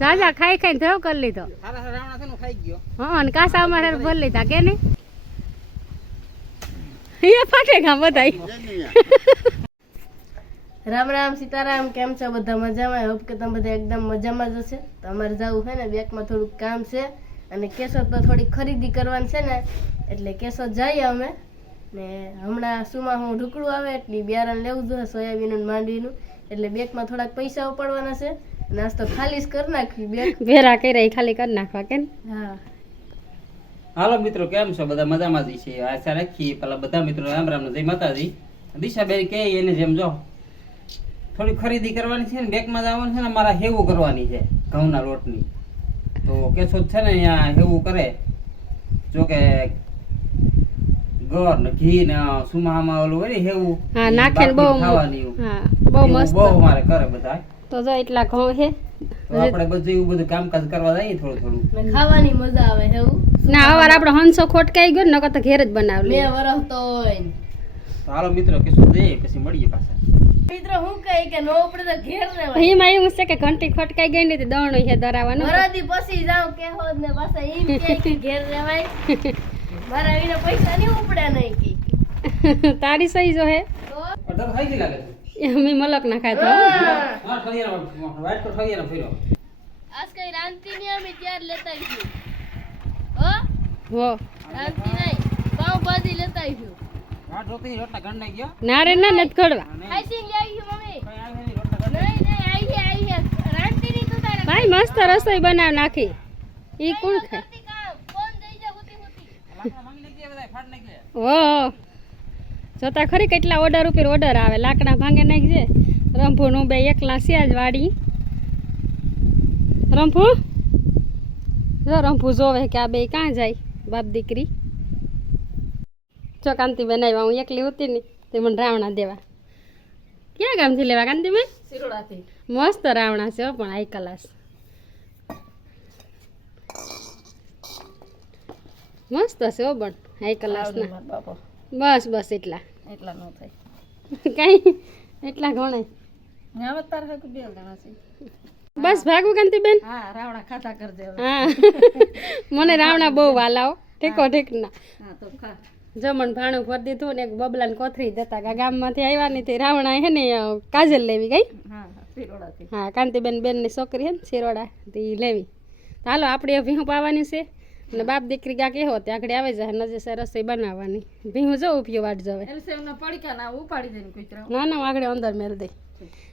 જાજા ખાઈ ખાઈને ધ્રવ કરી લીધો. સારા સારા રાવણા છે ને હું ખાઈ ગયો. હા અને કાસા અમારે ભરી લીધા કે નહીં? એ ફાટે બધાય. રામ રામ સીતારામ કેમ છો બધા મજામાં? હોપ કે તમે બધા એકદમ મજામાં જ હશે. તમારે જવું છે ને બેંકમાં થોડુંક કામ છે. અને કેશોદ તો થોડી ખરીદી કરવાની છે ને એટલે કેશોદ જઈએ અમે. ને હમણાં સુમાં હું ઢુકડું આવે એટલે બિયારણ લેવું જોઈએ સોયાબીનનું માંડવીનું. એટલે બેંકમાં થોડાક પૈસા ઉપાડવાના છે. અને આજ તો ખાલી જ કરી નાખવી બેંક ભેરા કર્યા ઈ ખાલી કરી નાખવા કે હા. હાલો મિત્રો કેમ છો? બધા મજામાં જ છે. આશા રાખીએ પેલા બધા મિત્રો રામ રામ જય માતાજી. દિશાબેન કે એને જેમ જો થોડી ખરીદી કરવાની છે ને બેંકમાં જવાનું છે ને મારા હેવું કરવાની છે ઘઉંના લોટની. તો કેશોદ છે ને અહીંયા હેવું કરે. જો કે ગોળ ને ઘી ને સુમામાં ઓલું હોય ને હેવું હા નાખે બહુ બાફીને ખાવાની. બહુ મસ્ત. બહુ મારે કરે બધા તો જો એટલા ઘઉં છે. આપણે બધું એવું બધું કામકાજ કરવા જઈએ થોડું થોડું. ખાવાની મજા આવે એવું? ના અવાર આપણો હંસો ખોટકાઈ ગયો ને નકર તો ઘેર જ બનાવ લે વરસ તો હાલો મિત્રો કેશોદ જઈએ પછી મળીએ પાછા. મિત્રો હું કહી કે નો આપણે તો ઘેર રહેવાય. એમાં એવું છે કે ઘંટી ખટકાઈ ગઈ ને તે દણો છે ધરાવાનો વરદી પછી જાવ કે હો ને પાછા ઈમ કે કે ઘેર રહેવાય. મારા વિના પૈસા નહીં ઉપડે નહીં કે તારી સહી જો હે. તો અઢાર થઈ ગઈ લાગે છે. અમે મલક ના ખાતો હા. હા ફેરો. આજ કઈ રાંધતી નહીં અમે ત્યાર લેતા આવ્યું હો? હો. રાંધતી નહીં. પાઉં ભાજી લેતા આવ્યું વાટ રોતી રોટલા ગણ નાઈ ગયો? ના રે ના લઈ આવીશું મમ્મી? નહીં નહીં આઈ આવી છે આવી છે રાંધતી નહીં તું તારે. ભાઈ મસ્ત રસોઈ બનાવ નાખી. ઈ કોણ ખાય? ફોન દઈ જા હોતી હોતી. લાકડા માંગી લેજે બધા ફાડ નાખજે હો. જોતા ખરી કેટલા ઓર્ડર ઉપર ઓર્ડર આવે? લાકડા ભાંગે નાખજે. રંભુનું બે એકલા છે જ વાડી. રંભુ જો રંભુ જોવે કે આ બે ક્યાં જાય બાપ દીકરી. જો કાંતિ આવ્યા હું એકલી ઉતી ને તે મને રાવણા દેવા. ક્યાં ગામથી લેવા કાંતિબેન? સિરોડાથી મસ્ત રાવણા છે પણ આઈ કલાસ મસ્ત છે ઓ પણ હાઈ ક્લાસના બાપા. બસ બસ એટલા. એટલા ન થાય. કઈ એટલા ઘણા. હવે તાર હક બે જણા છે. બસ ભાગવું કાંતિબેન. હા રાવણા ખાતા હવે. હા. મને રાવણા બહુ વાલાઓ. ઠેકો ઠેક ના. હા તો ખા. જમણ ભાણું ભરી દીધું ને એક બબલાને કોથરી જતા કે ગામમાંથી આવ્યા ને તે રાવણા હે ને કાજલ લેવી ગઈ. હા કાંતિબેન બેનની છોકરી હે ને શિરોડા તે લેવી. હાલો આપણે ભીહું પાવાની છે? અને બાપ દીકરી ગા કેવો ત્યાં આગળ આવે જાય નજર છે રસોઈ બનાવવાની. ભીહું જો પીઓ વાટ જવે. ના ઉપાડી દે કુતરા ના ના આગળ અંદર મેલ દે.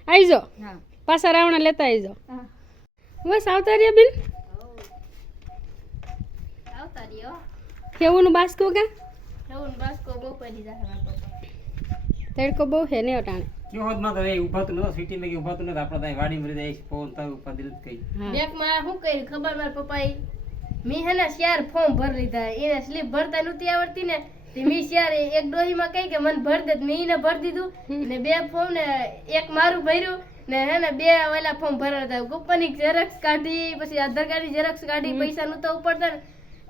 આવીજો હા. પાછા રાવણા લેતા આવીજો હા. બસ આવતા રહ્યા બેન. કેવું બાસકું કા તડકો બહુ હે ને અટાણે. કયો માં તો એ ઉભાતું નતો સિટી માં કે ઉભાતું નતો આપણે ત્યાં વાડી મરી જાય ફોન તો ઉપાધિ કઈ. હા. બેંકમાં શું કર્યું ખબર મારા પપ્પાએ? મેં હે ને શેર ફોર્મ ભરી લીધા. એને સ્લીપ ભરતા નહોતી આવડતી ને. તે મેં શેર એક ડોહીમાં કહી કે મને ભર દે. મેં એને ભરી દીધું. ને બે ફોર્મ ને એક મારું ભર્યું. ને હે ને બે ઓલા ફોર્મ ભરેલા હતા. કૂપનની ઝેરોક્ષ કાઢી પછી આધાર કાર્ડની ઝેરોક્ષ કાઢી પૈસા નહોતા ઉપડતા ને.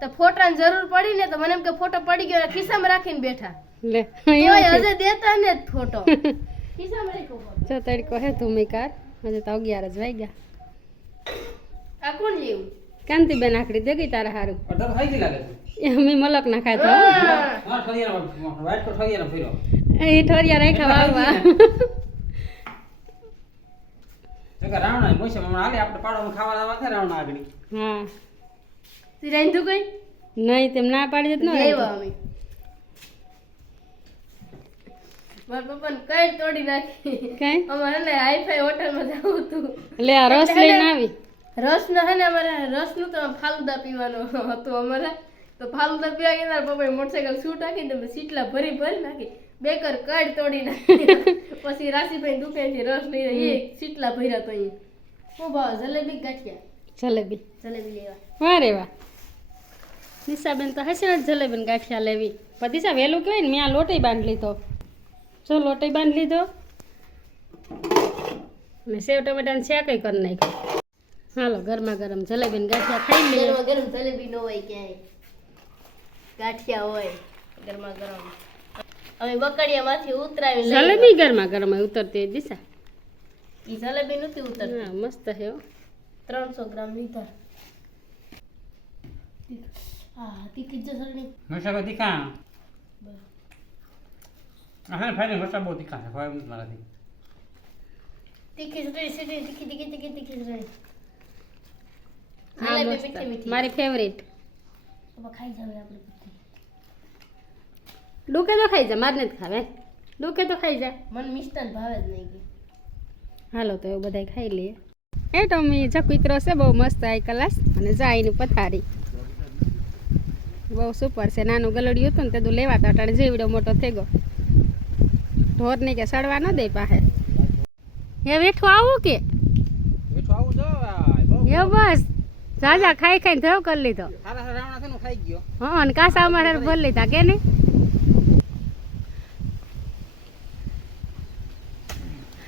તો ફોટાની જરૂર પડી ને તો મને એમ કે ફોટો પડી ગયો ને ખિસ્સામાં રાખીને બેઠા. લે. હજે દેતા ને ફોટો. ખિસ્સામાં રાખ્યો ફોટો. જો તડકો હે ધૂમિકાર હજે તો અગિયાર જ વાગ્યા. આ કોણ લેવું? કાંતિબેન આખડી તારા હારું. થઈ ગઈ લાગે છે એ અમે મલક ના ખાતો એ ઠોરિયા રાખ્યા કે રાવણા મોસમ હમણાં હાલે આપણે પાડોમાં ખાવા દાવા થાય રાવણા આગળ. હા. તી રાંધ્યું કઈ? નહીં તેમ ના પાડી દેત ન લેવા અમે મારા પપ્પાને કઈ તોડી નાખી. કઈ? અમારે હાઈફાઈ હોટલમાં જવું હતું લે આ રસ લઈને આવી. રસ ના હે ને અમારે રસનું તો ફાલુદા પીવાનું હતું અમારે. તો ફાલુદા પીવા ગયા પપ્પાએ મોટરસાઇકલ સૂટ નાખી તમે સીટલા ભરી ભરી નાખી. બેકર કાઢ તોડી નાખી. પછી રાશીભાઈ દુકાનથી રસ નહીં એ સીટલા ભર્યા તો અહીં શું ભાવ? જલેબી ગાંઠિયા? જલેબી. જલેબી લેવા વાહ રે વાહ. દિશાબેન તો હશે ને જલેબીન ગાંઠિયા લેવી. પણ દિશા વહેલું કહેવાય ને મેં આ લોટઈ બાંધ લીધો. જો લોટઈ બાંધી લીધો. અને સેવ ટમેટાને શેકઈ કરી નાખ્યો. હાલો ગરમા ગરમ જલેબીન ગાંઠિયા ખાઈ લઈએ. ગરમા ગરમ જલેબી ન હોય ક્યાંય. ગાંઠિયા હોય ગરમા ગરમ. અમે બકડિયામાંથી ઉતરાવી લઈ જલેબી ગરમા ગરમ ઉતરતી હોય દિશા. ઈ જલેબી નથી ઉતરતી. હા મસ્ત છે ત્રણસો ગ્રામ લીધા. હા તીખી જ સરણી મસાલો તીખા. હા ફાઈનલ મસાલો બહુ તીખા છે. એમ મારાથી. તીખી સરણી સરણી તીખી તીખી તીખી તીખી સરણી હા મસ્ત. મારી ફેવરેટ હવે ખાઈ જાવ આપણે બધી. ડૂકે તો ખાઈ જા મારને જ ખાવે ડૂકે તો ખાઈ જા. મને મિસ્ટન ભાવે જ નહીં હાલો તો એવું બધાય ખાઈ લઈએ. એ ટોમી જો કૂતરો છે બહુ મસ્ત આઈ કલાસ. અને જાઈને પથારી. બહુ સુપર છે. નાનું ગલડિયું હતું ને તે તું લેવા તો અટાણે જેવડો મોટો થઈ ગયો. ઢોર નહીં કે સડવા ન દે પાસે હે વેઠું આવું કે? મીઠું આવું જો હે બસ. જાજા ખાઈ ખાઈને થયો કરી લીધો. હા અને કાસા અમારે ભરી લીધા કે નહીં?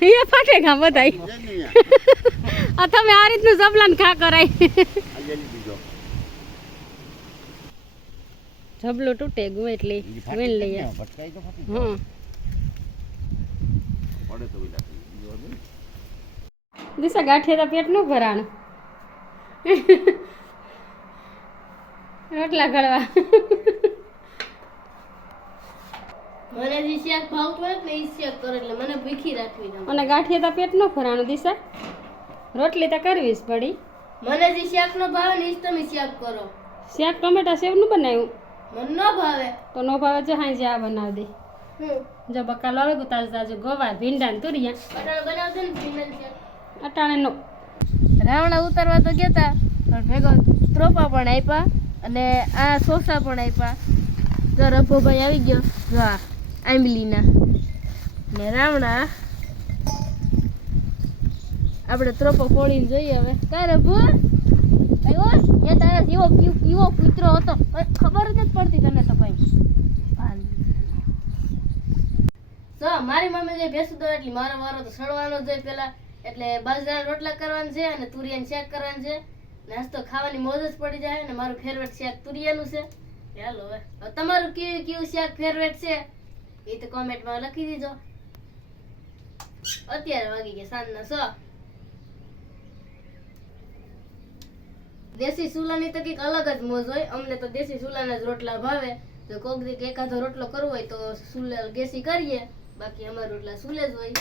એ ફાટે ઘા બધાય. આ તમે આ રીતનું જબલાન ખા કરાય. જબલો તૂટે ગુ એટલે વેન લઈએ. હા. દિશા ગાંઠિયા તો પેટનું ભરાણ. રોટલા ઘડવા મને જે ભાવતો ને શાક કરો એટલે મને ભૂખી રાખવી ગમે. અને ગાંઠિયા તો પેટ નો ભરાણું દિશા. રોટલી તો કરવી જ પડી. મને જે શાક નો ભાવે ને એ તમે શાક કરો. શાક ટમેટા સેવનું બનાવ્યું? મને ન ભાવે. તો નો ભાવે છે હાંજે આ બનાવી દે. જો બકાલો આવે તાજું તાજુ ગોવા ભીંડા ને તુરિયા. કટાળ બનાવતો ને ભીંડા અટાણે નો રાવણા ઉતારવા તો ગયા પણ ભેગો ત્રોપા પણ આપ્યા અને આ સોસા પણ આપ્યા તો રભોભાઈ આવી ગયો હા આંબલીના. ને રાવણા, આપણે ત્રોપો ફોડીને જોઈએ હવે. કા રભો? આવ્યો એ તારા જેવો કેવો- કૂતરો હતો. ખબર જ પડતી તને તો કઈ. મારી મમ્મી જે બેસતો એટલી મારો વારો તો સડવાનો જ પેલા. એટલે બાજરાના રોટલા કરવાના છે અને તુરિયાનું શાક કરવાનું છે. નાસ્તો ખાવાની મોજ જ પડી જાય અને મારું ફેવરેટ શાક તુરિયાનું છે. ચાલો હવે. તમારું કેવું કેવું શાક ફેવરેટ છે? એ તો કોમેન્ટમાં લખી દીજો. અત્યારે વાગી ગયા સાંજના સો. દેશી ચૂલાની તો કંઈક અલગ જ મોજ હોય. અમને તો દેશી સુલાના જ રોટલા ભાવે. જો કોક દીક એકાદો રોટલો કરવો હોય તો ચૂલા ગેસી કરીએ. બાકી અમારા રોટલા સુલે જ હોય.